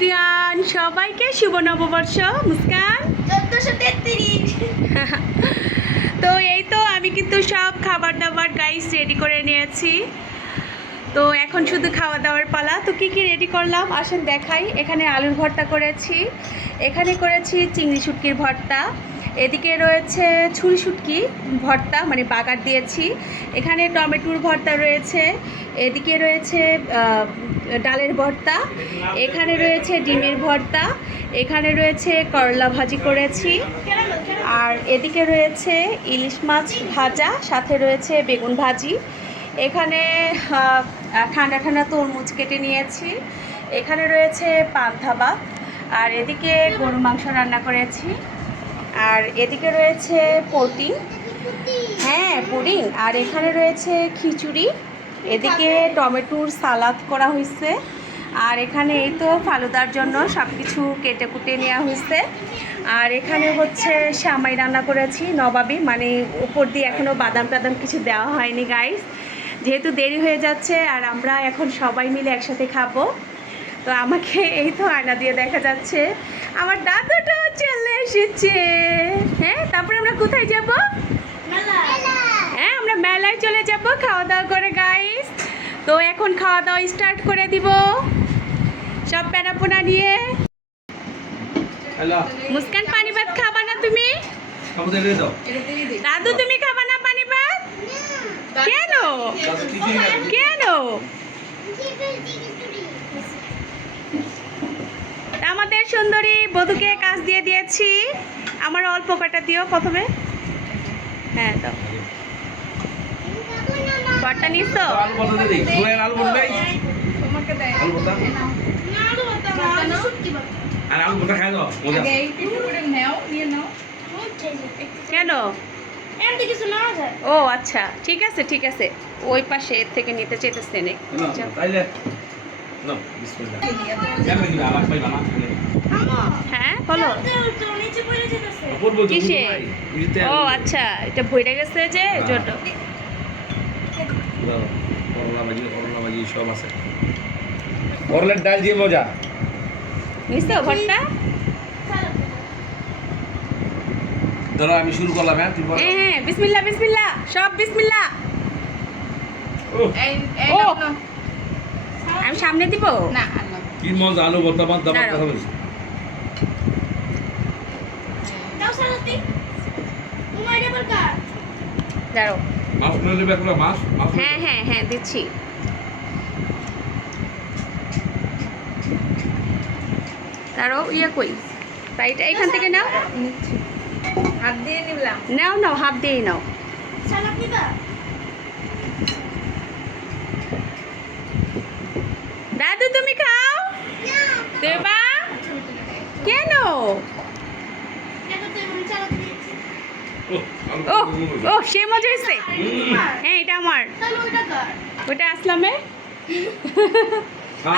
Everyone, সবাইকে শুভ নববর্ষ। মুস্কান 1433। তো এই তো আমি কিন্তু সব খাবার দাবার গাইস রেডি করে নিয়েছি। তো এখন শুধু খাওয়া দাওয়ার পালা। তো কি কি রেডি করলাম আসেন দেখাই। এখানে আলুর ভর্তা করেছি, এখানে করেছি চিংড়ি শুটকির ভর্তা, এদিকে রয়েছে ছুরি শুটকি ভর্তা মানে বাগার দিয়েছি, এখানে টমেটোর ভর্তা রয়েছে, এদিকে রয়েছে ডালের ভর্তা, এখানে রয়েছে ডিমের ভর্তা, এখানে রয়েছে করলা ভাজি করেছি, আর এদিকে রয়েছে ইলিশ মাছ ভাজা, সাথে রয়েছে বেগুন ভাজি, এখানে ঠান্ডা ঠান্ডা তরমুজ কেটে নিয়েছি, এখানে রয়েছে পান্তা ভাত, আর এদিকে গরু মাংস রান্না করেছি, আর এদিকে রয়েছে পুডিং, হ্যাঁ পুডিং, আর এখানে রয়েছে খিচুড়ি, এদিকে টমেটোর সালাদ করা হয়েছে, আর এখানে এই তো ফালুদার জন্য সব কিছু কেটে কুটে নেওয়া হয়েছে, আর এখানে হচ্ছে সামাই রান্না করেছি নবাবি, মানে উপর দিয়ে এখনও বাদাম টাদাম কিছু দেওয়া হয়নি গাইস, যেহেতু দেরি হয়ে যাচ্ছে আর আমরা এখন সবাই মিলে একসাথে খাবো। তো আমাকে এই তো আয়না দিয়ে দেখা যাচ্ছে আমার দাদুটাও চলে এসেছে। হ্যাঁ, তারপরে আমরা কোথায় যাব? হ্যাঁ, আমরা মেলায় চলে যাব খাওয়া দাওয়া করে গাইস। তো এখন খাওয়া দাওয়া স্টার্ট করে দিব সব প্যারাপোনা নিয়ে। মুস্কান পানি ভাত খাবা না তুমি? দাদু তুমি খাবা না পানি ভাত? কেন কেন? আমাদের সুন্দরী বধূকে কাজ দিয়ে দিয়েছি। আমার অল্প কটা দিও প্রথমে। হ্যাঁ তো বটটা নিস তো? কেন? ও আচ্ছা, ঠিক আছে ঠিক আছে, ওই পাশে এর থেকে নিতে চাইতেছে নে। হ্যাঁ বলো। কিসে? ও আচ্ছা, এটা ভইরা গেছে যে জন্য। করলের ডাল দিয়ে মজা নিছো ভর্তা? ধরো আমি শুরু করলাম। হ্যাঁ তুই বল। হ্যাঁ বিসমিল্লাহ বিসমিল্লাহ, সব বিসমিল্লাহ। ও আমি সামনে দিব না? কি মজা আলু ভর্তা বাদ দাও কথা বলছি। দাঁড়াও। মাছ নিয়ে নেবে একটা মাছ। হ্যাঁ হ্যাঁ হ্যাঁ দিচ্ছি। দাঁড়াও, ইয়ে কই ফ্রাইটা এখান থেকে নাও। হাত দিয়ে নিলাম। নাও নাও, হাত দিয়েই নাও। দাদু তুমি খাও দেবা? কেন? ও ও সে মজা হয়েছে। হ্যাঁ এটা আমার, ওটা আসলামে।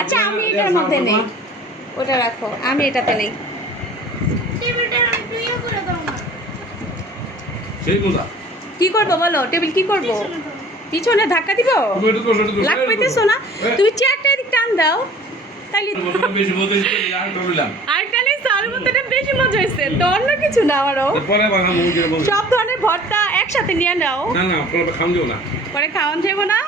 আচ্ছা আমি এটার মধ্যে নেই, ওটা রাখো, আমি এটাতে নেই। কি করবো বলো? টেবিল কি করবো? পিছনে ধাক্কা দিব? লাগ পাইতেছো না? তুমি চেয়ারটা এদিক টান দাও তাইলে। আরেকটা নেই, তার মধ্যে বেশি মজা হয়েছে তো, অন্য কিছু না। আমারও সব ধরনের ভর্তা একসাথে নিয়ে নাও। পরে খাওয়ান যাবো না।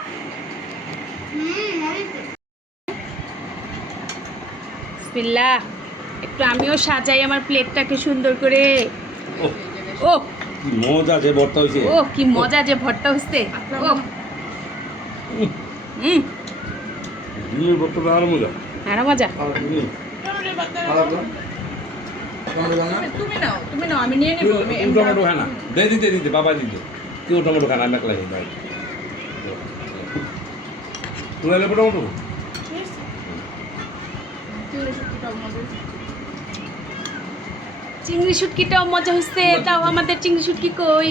বিসমিল্লাহ, একটু আমিও সাজাই আমার প্লেটটাকে সুন্দর করে। ও মজা যে ভর্তা হয়েছে। ও কি মজা যে ভর্তা হচ্ছে। ও ভর্তা আরো মজা, আরো মজা। তুমি নাও, আমি নিয়ে নেব। টমেটো খানা দে, দিতে বাবা দিতে। কেউ টমেটো খানা আমি একলা খাই। তুই এলে টমেটো চিংড়ি শুটকিটাও মজা হচ্ছে। তাও আমাদের চিংড়ি শুটকি কই?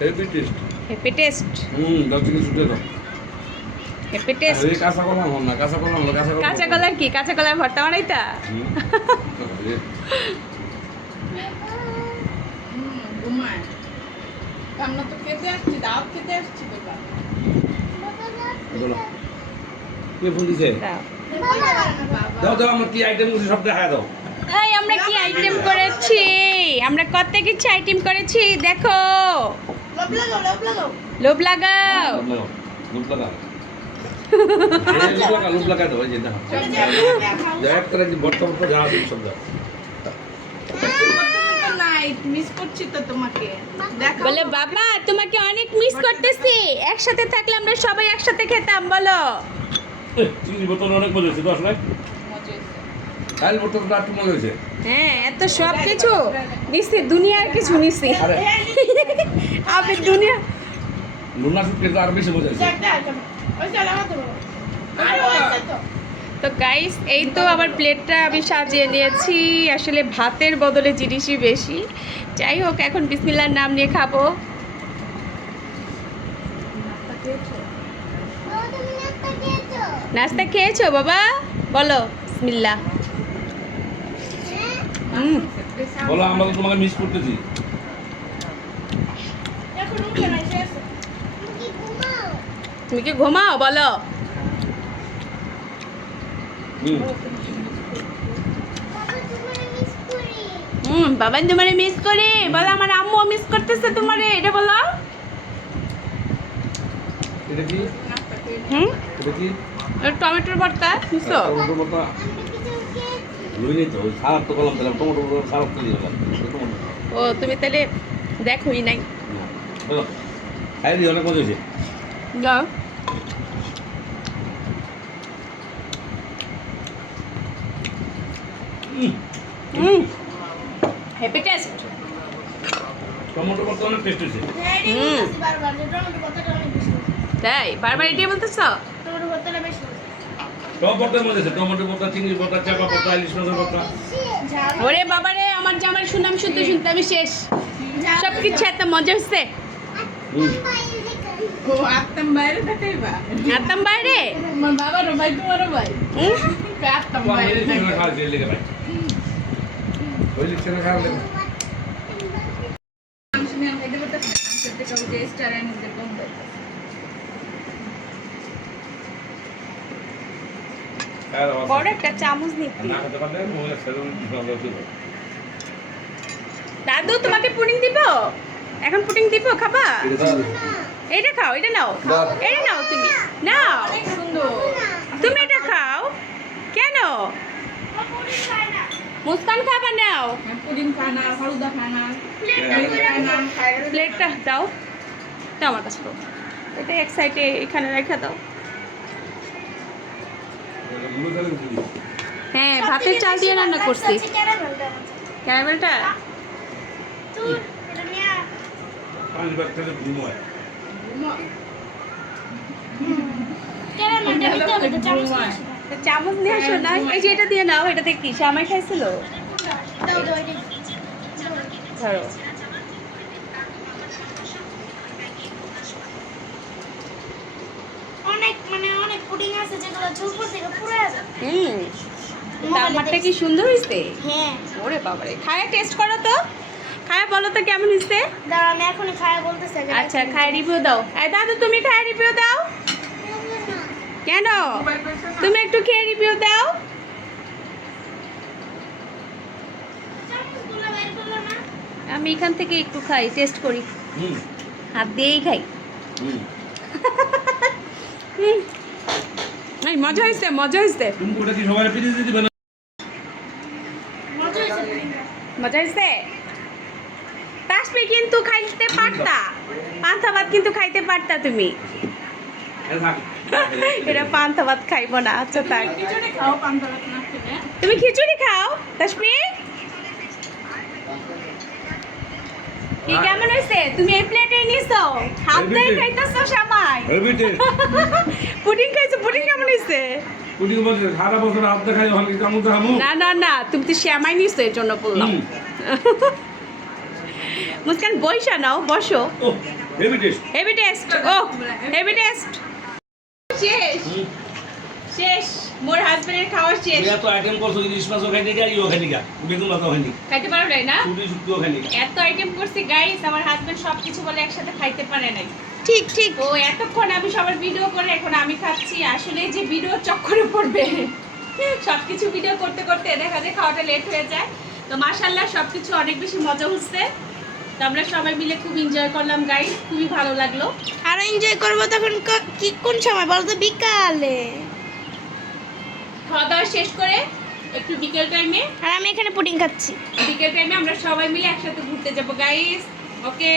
Heavy taste. Happy test. দাও চিংড়ি শুটকি দাও। Happy test. এই কাঁচা কলা হল না, কাঁচা কলা হলো। কাঁচা কলার কি? কাঁচা কলার ভর্তা বানাইতা? আমরা তো খেতে আসছি, দাওয়াত খেতে আসছি তো। বলো কে ফোন দিছে দাও। দাও দাও আমার কি আইটেম আছে সব দেখা দাও এই আমরা কি আইটেম করেছি, আমরা কত কিছু আইটেম করেছি দেখো। লোভ লাগাও লোভ লাগাও। লুপ লাগা লুপ লাগা দাও এই যে দেখো দেখ করে যে বর্তমান যা আছে সব দাও নাইট মিস করছি তো তোমাকে দেখো বলে বাবা তোমাকে অনেক মিস করতেছি, একসাথে থাকলে আমরা সবাই একসাথে খেতাম বলো। চিনি বোতল অনেক মজা হয়েছে 10 লাখ কাল বোতলটা একটু মজা হয়েছে হ্যাঁ এত সব কিছু নিছি, দুনিয়ার কিছু নিছি। আরে আপনি দুনিয়া লুনা শুট খেতে আর বেশি মজা হয়েছে ওই চলে আমাকে বলো আরে ওইটা তো তো গাইস এই তো আবার প্লেটটা আমি সাজিয়ে নিয়েছি, আসলে ভাতের বদলে জিনিসই বেশি। যাই হোক এখন বিসমিল্লাহর নাম নিয়ে খাবো। নাস্তা খেয়েছো বাবা? বলো বিসমিল্লাহ। বলো আমরা তো তোমাকে মিস করতেছি এখন উঠে না শেষ তুমি কি ঘুমাও বলো? হুম বাবা তোমারে মিস করি বলো, আমার আম্মু মিস করতেছে তোমারে, এটা বলো। এটা কি হুম এটা কি টমেটোর ভর্তা বুঝছো? টমেটো বটা লুই নেই তো সালাদ তো বললাম তাহলে টমেটো বটা সালাদ তো দিয়ে দিলাম টমেটো ও তুমি তাহলে দেখোই নাই। বলো খাই দি অনেক মজা হয়েছে যাও হ্যাপি টেস্ট। টমেটো বটা অনেক টেস্ট হয়েছে হ্যাঁ রে বলছি বারবার যে টমেটো কথাটা অনেক বেশি তাই বারবার এটাই বলতেছো? টমেটো কথাটা বেশি সব বটার মধ্যে আছে টমেটো বটা চিংড়ি বটা চাপা বটা ইলিশ মাছের বটা ঝাল ওরে বাবারে আমার জামার শুনলাম শুনতে শুনতে আমি শেষ। সব কিছু এত মজা হচ্ছে। হুম ও আত্ম বাইরে দেখাইবা আতাম বাইরে আমার বাবারও ভাই তোমারও ভাই হুম? আত্ম তো আমি বাইরে এই লিখে খাওয়া দিয়ে লেগে ভাই ওই লিখে না খাওয়া লেগে আমি শুনে আমি এটা বলতে আমি থেকে যে স্টার এনে যে বন্ধ বড় একটা চামচ নিতে। না খেতে পারলে মহিলা সেলুন ভালো ছিল দাদু তোমাকে পুডিং দিব, এখন পুডিং দিব খাবা? এটা খাও, এটা নাও, এটা নাও, তুমি নাও, অনেক সুন্দর তুমি এটা খাও। কেন মুস্কান খাবা? নাও পুডিং খানা ফালুদা খানা প্লেটটা দাও, দাও আমার কাছে দাও। এটা এক সাইডে এখানে রেখে দাও। হ্যাঁ ভাতের চাল দিয়ে রান্না করছি। ক্যারামেলটা পাঁচ বার খেলে ঘুম হয় চামচ নিয়ে আসো না, এই যে এটা দিয়ে নাও। এটা দিয়ে কি সামাই খাইছিল? ধরো অনেক মানে অনেক পুডিং আছে যেগুলো ঝুলপুর থেকে পুরো আমারটা কি সুন্দর হয়েছে? হ্যাঁ ওরে বাবারে, খায়া টেস্ট করো তো, খায়া বলো তো কেমন হয়েছে। দাঁড়া আমি এখনই খায়া বলতেছি আচ্ছা খায় রিভিউ দাও। এই দাদু তুমি খায় রিভিউ দাও। কেন তুমি একটু খেয়ে রিভিউ দাও। আমি এখান থেকে একটু খাই, টেস্ট করি, হুম হাত দিয়েই খাই। হুম হুম এই মজা হয়েছে, মজা হয়েছে, তুমি ওটা কি সবাই পিরিয়ে দিয়ে দিবে না মজা হয়েছে। তাসবি কিন্তু খাইতে পারতা, পান্তা ভাত কিন্তু খাইতে পারতা তুমি। এটা পান্তা ভাত খাইবো না। আচ্ছা তাই খিচুড়ি খাও পান্তা ভাত না খেলে তুমি খিচুড়ি খাও। তাসবি কি কেমন হয়েছে? তুমি এই প্লেটে নিছো, হাত দিয়ে খাইতেছো সবাই। হেভি টেস্ট পুডিং খাইছো, পুডিং কেমন হয়েছে? পুডিং বলছে সারা বছর হাত দেখাই হল কি কামু দেখামু না না না, তুমি তো শ্যামাই নিছো এর জন্য বললাম। মুস্কান বইসা নাও, বসো। ও হেভি টেস্ট হেভি টেস্ট, ও হেভি টেস্ট। শেষ শেষ, মোর হাজবেন্ডের খাওয়া শেষ। এত আইটেম করছো ইলিশ মাছও খাইনি গা ইও খাইনি গা বেগুন মাছও খাইনি খাইতে পারো নাই না? ছুটি শুক্তিও খাইনি এত আইটেম করছি গাইস, আমার হাজবেন্ড সবকিছু বলে একসাথে খাইতে পারে নাই। ঠিক ঠিক তো এতক্ষণ আমি সবার ভিডিও করে এখন আমি খাচ্ছি, আসলে যে ভিডিও চক্করে পড়বে সবকিছু ভিডিও করতে করতে দেখা যায় খাওয়াটা লেট হয়ে যায়। তো মাশাআল্লাহ সবকিছু অনেক বেশি মজা হচ্ছে। তো আমরা সবাই মিলে খুব এনজয় করলাম গাইস, খুবই ভালো লাগলো। আরো এনজয় করবো তখন কি কোন সময় বলতো? বিকালে। খাওয়া দাওয়া শেষ করে একটু বিকেল টাইমে আর আমি এখানে পুডিং খাচ্ছি। আমরা সবাই মিলে একসাথে ঘুরতে যাবো গাইস। ওকে।